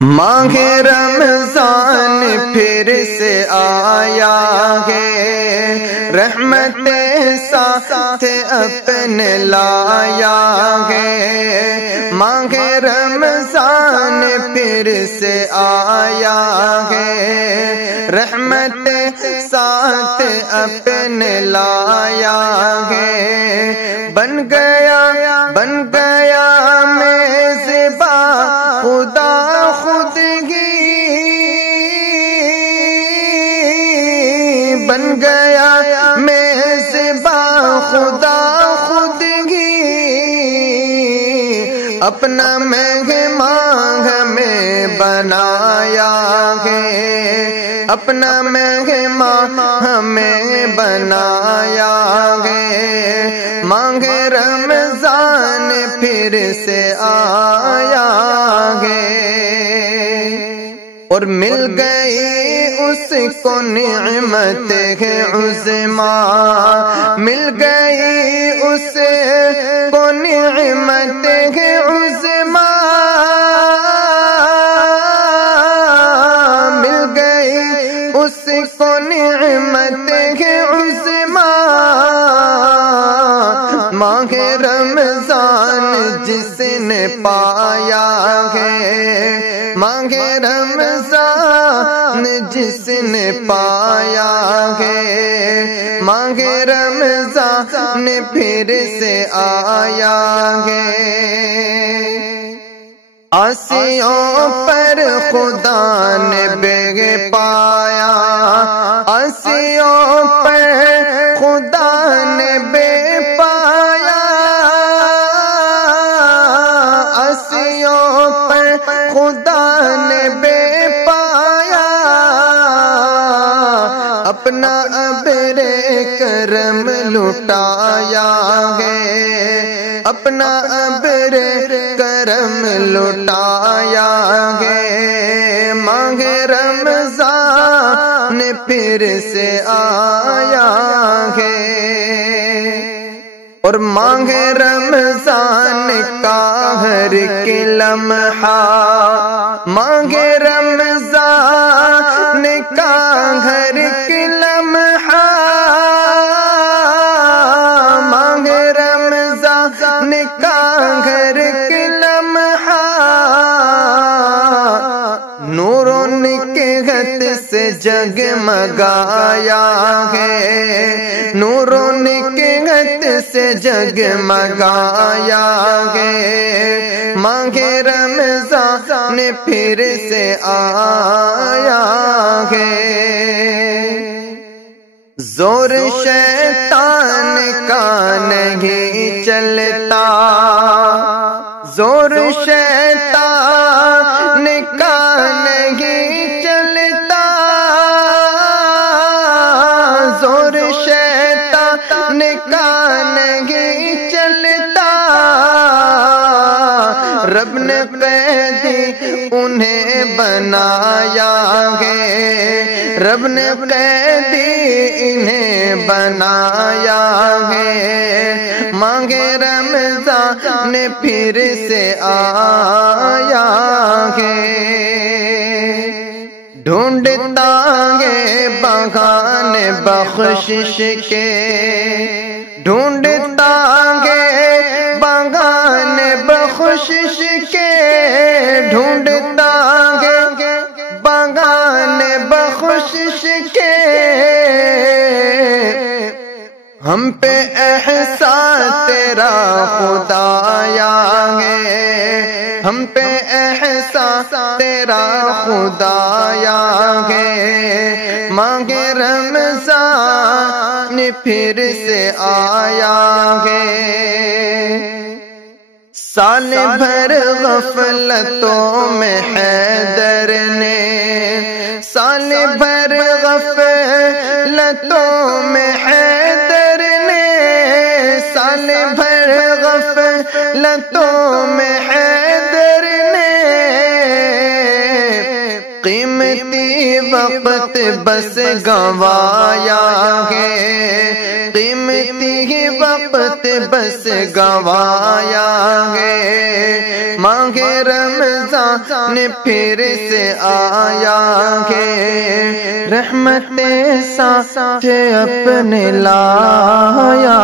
ماہ رمضان پھر سے آیا ہے، رحمت ساتھ اپنے لایا ہے۔ ماہ رمضان پھر سے آیا ہے، رحمت ساتھ اپنے لایا ہے۔ بن گیا میزباں خدا خود ہی، بن گیا میزباں خدا خود ہی، اپنا مہمان ہمیں بنایا ہے، اپنا مہمان ہمیں بنایا ہے۔ ماہ رمضان پھر سے آیا ہے، اور مل گئی اس کو نعمت ہے عظمیٰ، مل گئی اس کو نعمت ہے عظمیٰ، مل گئی اس کو نعمت ہے عظمیٰ۔ ماہ رمضان جس نے پایا ہے، ماہ رمضان جس نے پایا ہے، ماہ رمضان پھر سے آیا ہے۔ عاصیوں پر خدا نے بیگ پایا، عاصیوں پر خدا نے بیگ پایا، عاصیوں پر خدا نے بیگ پایا، اپنا ابر کرم لٹایا ہے، اپنا ابر کرم لٹایا ہے۔ ماہ رمضان پھر سے آیا ہے، اور ماہ رمضان کا ہر ایک لمحہ، ماہ رمضان کا ہر ایک لمحہ، ماہ رمضان کا ہر ایک لمحہ، نور و نکہت سے جگمگایا ہے، نور و نکہت سے جگمگایا ہے۔ ماہ رمضان پھر سے آیا ہے، زور شیطان کا نہیں چلتا، زور شیطان کا نہیں چلتا، زور شیطان کا نہیں چلتا، رب نے قیدی انہیں بنایا ہے، رب نے قیدی انہیں بنایا ہے۔ ماہ رمضان پھر سے آیا ہے، ڈھونڈتا ہے بہانے بخشش کے، ڈھونڈتا ہے بہانے بخشش کے، ڈھونڈتا ہے بہانے بخشش کے، ہم پہ احسان تیرا خدایا ہے، ہم پہ احسان تیرا خدایا ہے۔ ماہ رمضان پھر سے آیا ہے، سال بھر غفلتوں میں حیدر نے، سال بھر غفلتوں میں حیدر نے، سال بھر غفلتوں میں حیدر نے، قیمتی وقت بس گنوایا ہے، قیمتی وقت بس گنوایا ہے، ماہ رمضان پھر سے آیا ہے، رحمت ساتھ اپنے لایا